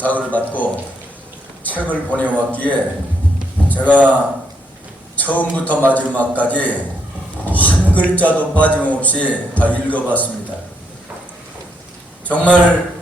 부탁을 받고 책을 보내왔기에 제가 처음부터 마지막까지 한 글자도 빠짐없이 다 읽어봤습니다. 정말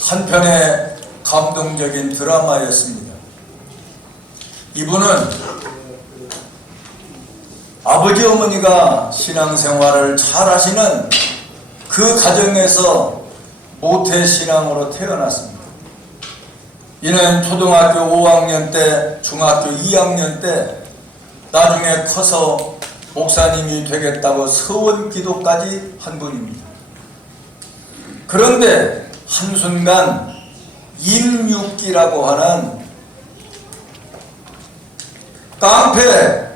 한편의 감동적인 드라마였습니다. 이분은 아버지 어머니가 신앙생활을 잘 하시는 그 가정에서 모태 신앙으로 태어났습니다. 이는 초등학교 5학년 때, 중학교 2학년 때 나중에 커서 목사님이 되겠다고 서원 기도까지 한 분입니다. 그런데 한순간 임육기라고 하는 깡패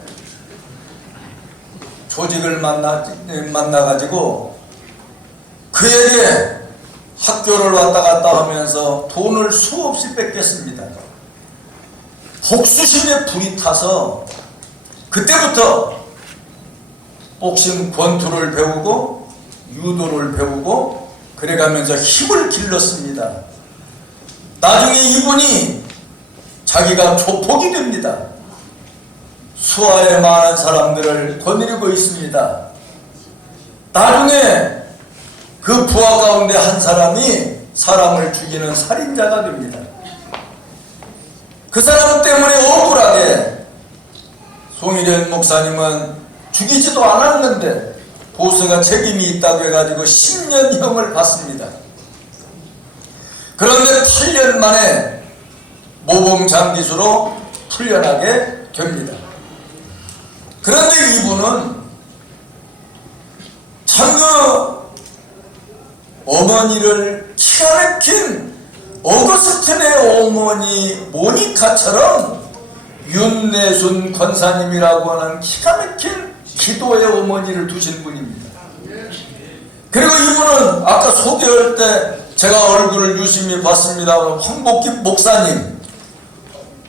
조직을 만나, 만나가지고 그에게 학교를 왔다 갔다 하면서 돈을 수없이 뺏겼습니다. 복수심에 불이 타서 그때부터 복싱 권투를 배우고 유도를 배우고 그래가면서 힘을 길렀습니다. 나중에 이분이 자기가 조폭이 됩니다. 수하에 많은 사람들을 거느리고 있습니다. 나중에 그 부하 가운데 한 사람이 사람을 죽이는 살인자가 됩니다. 그 사람 때문에 억울하게 송일현 목사님은 죽이지도 않았는데 보수가 책임이 있다고 해가지고 10년형을 받습니다. 그런데 8년 만에 모범 장기수로 풀려나게 됩니다. 그런데 이분은 참그 어머니를 막힌 어거스틴의 어머니 모니카처럼 윤내순 권사님이라고 하는 기가 막힌 기도의 어머니를 두신 분입니다. 그리고 이분은 아까 소개할 때 제가 얼굴을 유심히 봤습니다. 황복기 목사님.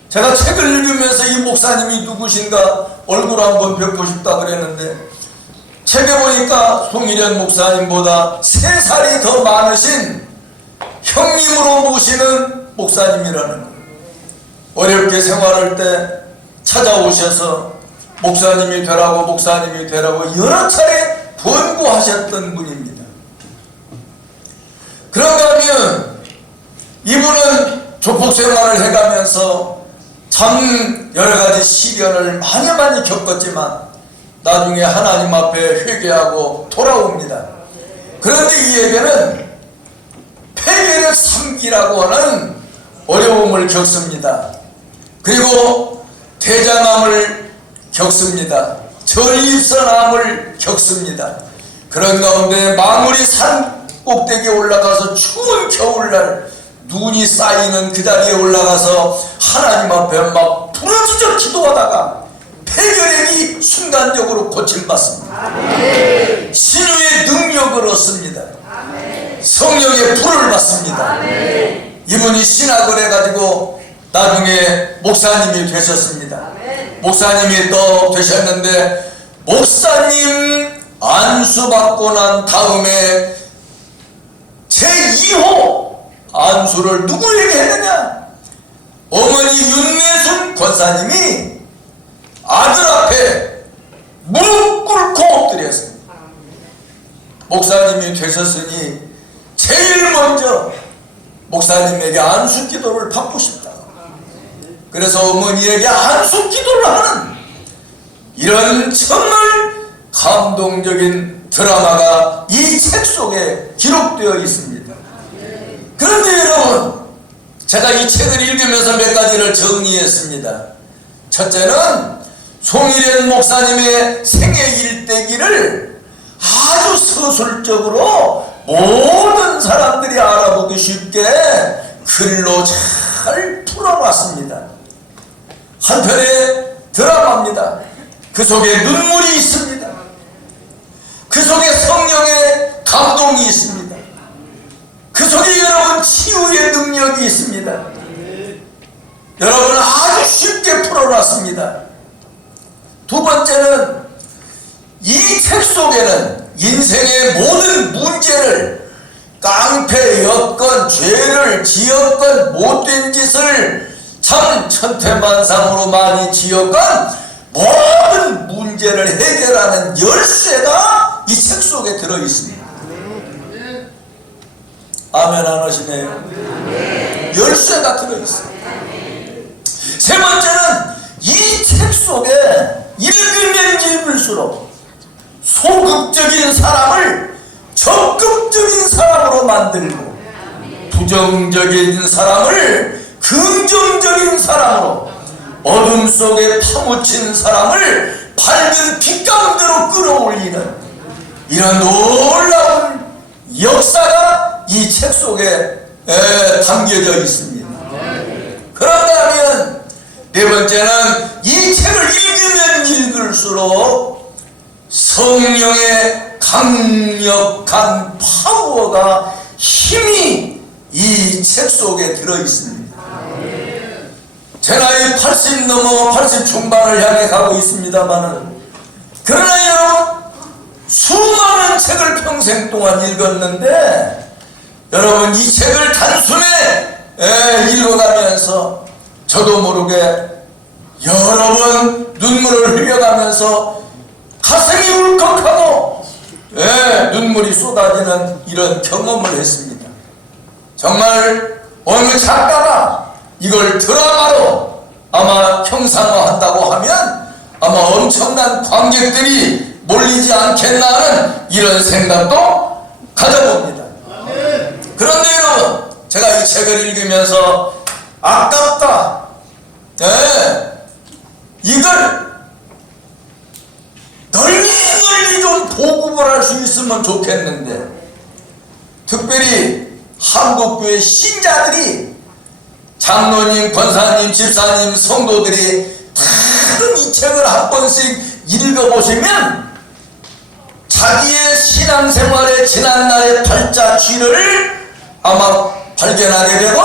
제가 책을 읽으면서 이 목사님이 누구신가 얼굴 한번 뵙고 싶다 그랬는데 책에 보니까 송일현 목사님보다 세 살이 더 많으신 형님으로 모시는 목사님이라는 거예요. 어렵게 생활할 때 찾아오셔서 목사님이 되라고 목사님이 되라고 여러 차례 권고하셨던 분입니다. 그런가 하면 이분은 조폭 생활을 해가면서 참 여러 가지 시련을 많이 많이 겪었지만 나중에 하나님 앞에 회개하고 돌아옵니다. 그런데 이에게는 폐결의 삼기라고 하는 어려움을 겪습니다. 그리고 대장암을 겪습니다. 전립선암을 겪습니다. 그런 가운데 마무리 산 꼭대기에 올라가서 추운 겨울날 눈이 쌓이는 그 자리에 올라가서 하나님 앞에 막 부러지적 기도하다가 폐결핵이 순간적으로 고침받습니다. 신유의 능력을 얻습니다. 성령의 불을 받습니다. 이분이 신학을 해가지고 나중에 목사님이 되셨습니다. 목사님이 또 되셨는데 목사님 안수 받고 난 다음에 제2호 안수를 누구에게 했느냐? 어머니 윤내순 권사님이 아들 앞에 무릎 꿇고 엎드렸습니다. 목사님이 되셨으니 제일 먼저 목사님에게 안수 기도를 받고 싶다. 그래서 어머니에게 안수 기도를 하는 이런 정말 감동적인 드라마가 이 책 속에 기록되어 있습니다. 그런데 여러분, 제가 이 책을 읽으면서 몇 가지를 정리했습니다. 첫째는 송일현 목사님의 생애 일대기를 아주 서술적으로 모든 사람들이 알아보기 쉽게 글로 잘 풀어놨습니다. 한편의 드라마입니다. 그 속에 눈물이 있습니다. 그 속에 성령의 감동이 있습니다. 그 속에 여러분 치유의 능력이 있습니다. 여러분 아주 쉽게 풀어놨습니다. 두 번째는 이 책 속에는 인생의 모든 문제를 깡패였건 죄를 지었건 못된 짓을 참 천태만상으로 많이 지었건 모든 문제를 해결하는 열쇠가 이 책 속에 들어 있습니다. 아멘 안 하시네요. 열쇠가 들어 있습니다. 세 번째는 이 책 속에 읽을수록 소극적인 사람을 적극적인 사람으로 만들고 부정적인 사람을 긍정적인 사람으로 어둠 속에 파묻힌 사람을 밝은 빛 가운데로 끌어올리는 이런 놀라운 역사가 이 책 속에 에, 담겨져 있습니다. 네 번째는 이 책을 읽으면 읽을수록 성령의 강력한 파워가 힘이 이 책 속에 들어 있습니다. 제 나이 80 넘어 80 중반을 향해 가고 있습니다만은 그러나 여러분 수많은 책을 평생 동안 읽었는데 여러분 이 책을 단숨에 에, 읽어가면서 저도 모르게 여러 번 눈물을 흘려가면서 가슴이 울컥하고 예, 눈물이 쏟아지는 이런 경험을 했습니다. 정말 어느 작가가 이걸 드라마로 아마 형상화한다고 하면 아마 엄청난 관객들이 몰리지 않겠나 하는 이런 생각도 가져봅니다. 그런데 여러분, 제가 이 책을 읽으면서 아깝다. 예, 이걸 널리 널리 좀 보급을 할 수 있으면 좋겠는데 특별히 한국교회 신자들이 장로님, 권사님, 집사님, 성도들이 다른 이 책을 한 번씩 읽어보시면 자기의 신앙생활의 지난날의 발자취를 아마 발견하게 되고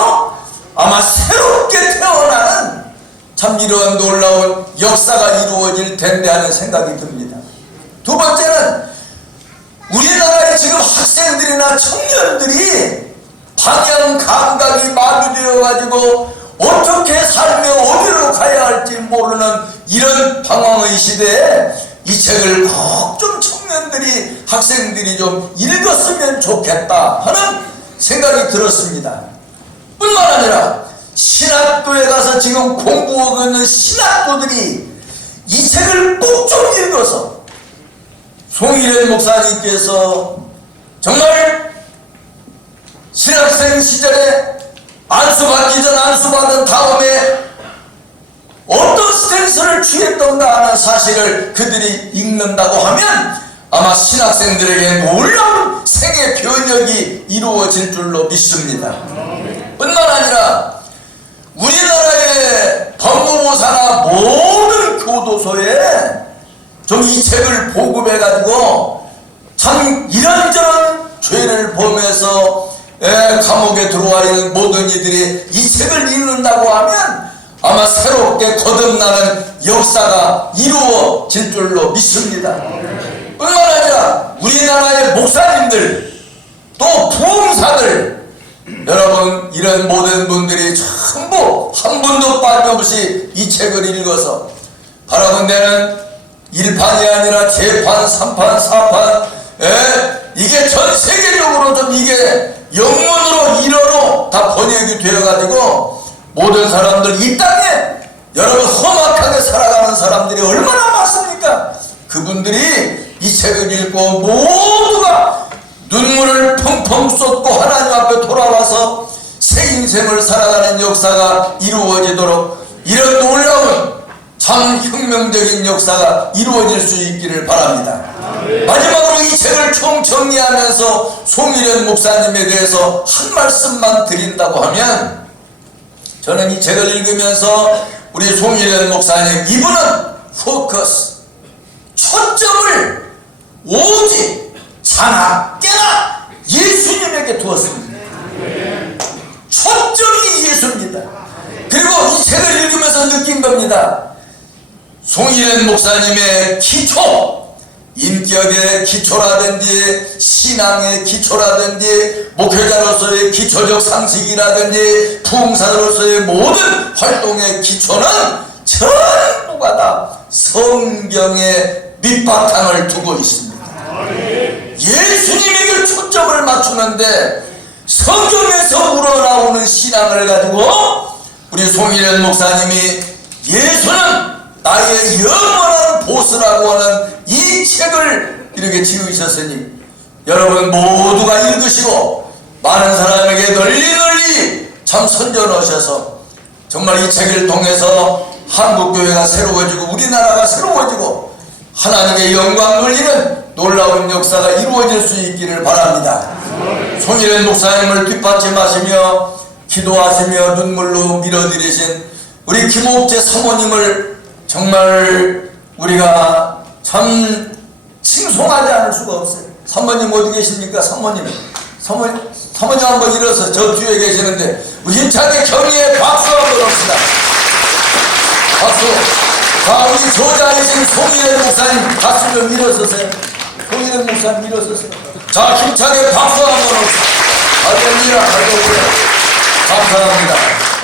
아마 새롭게 태어나는 참 이러한 놀라운 역사가 이루어질 텐데 하는 생각이 듭니다. 두 번째는 우리나라의 지금 학생들이나 청년들이 방향 감각이 마비되어 가지고 어떻게 살며 어디로 가야 할지 모르는 이런 방황의 시대에 이 책을 꼭 좀 청년들이 학생들이 좀 읽었으면 좋겠다 하는 생각이 들었습니다. 뿐만 아니라 신학교에 가서 지금 공부하고 있는 신학도들이 이 책을 꼭 좀 읽어서 송일현 목사님께서 정말 신학생 시절에 안수받기 전 안수받은 다음에 어떤 스탠스를 취했던가 하는 사실을 그들이 읽는다고 하면 아마 신학생들에게 놀라운 생애 변혁이 이루어질 줄로 믿습니다. 뿐만 아니라 우리나라의 법무부사나 모든 교도소에 좀 이 책을 보급해가지고 참 이런저런 죄를 범해서 에, 감옥에 들어와 있는 모든 이들이 이 책을 읽는다고 하면 아마 새롭게 거듭나는 역사가 이루어질 줄로 믿습니다. 뿐만 아니라 우리나라의 목사님들 또 부흥사들 여러분 이런 모든 분들이 전부 한 분도 빠짐없이 이 책을 읽어서 바라본데는 일판이 아니라 재판, 삼판, 사판 에? 이게 전 세계적으로 좀 이게 영문으로 일어로 다 번역이 되어가지고 모든 사람들 이 땅에 여러분 험악하게 살아가는 사람들이 얼마나 많습니까? 그분들이 이 책을 읽고 모두가 눈물을 펑펑 쏟고 하나님 앞에 돌아와서 새 인생을 살아가는 역사가 이루어지도록 이런 놀라운 참 혁명적인 역사가 이루어질 수 있기를 바랍니다. 마지막으로 이 책을 총 정리하면서 송일현 목사님에 대해서 한 말씀만 드린다고 하면 저는 이 책을 읽으면서 우리 송일현 목사님 이분은 포커스 초점을 오직 자나 깨나 예수님에게 두었습니다. 초점이 예수입니다. 그리고 이 책을 읽으면서 느낀 겁니다. 송일현 목사님의 기초 인격의 기초라든지 신앙의 기초라든지 목회자로서의 기초적 상식이라든지 부흥사로서의 모든 활동의 기초는 전부가 다 성경에 밑바탕을 두고 있습니다. 예수님에게 초점을 맞추는데 성경에서 우러나오는 신앙을 가지고 우리 송일현 목사님이 예수는 나의 영원한 보스라고 하는 이 책을 이렇게 지으셨으니 여러분 모두가 읽으시고 많은 사람에게 널리 널리 참 선전하셔서 정말 이 책을 통해서 한국교회가 새로워지고 우리나라가 새로워지고 하나님의 영광 돌리는 놀라운 역사가 이루어질 수 있기를 바랍니다. 송일현 목사님을 뒷받침하시며 기도하시며 눈물로 밀어드리신 우리 김옥재 사모님을 정말 우리가 참 칭송하지 않을 수가 없어요. 사모님 어디 계십니까? 사모님. 사모님, 사모님 한번 일어서 저 뒤에 계시는데 힘차게 경의의 박수 한번 합시다. 박수. 자, 우리 조자이신 송일현 목사님 박수 좀 일어서세요. 이런 목사님 일어섰어. 자, 힘차게 박수 한번 할렐루야, 할렐루야. 감사합니다.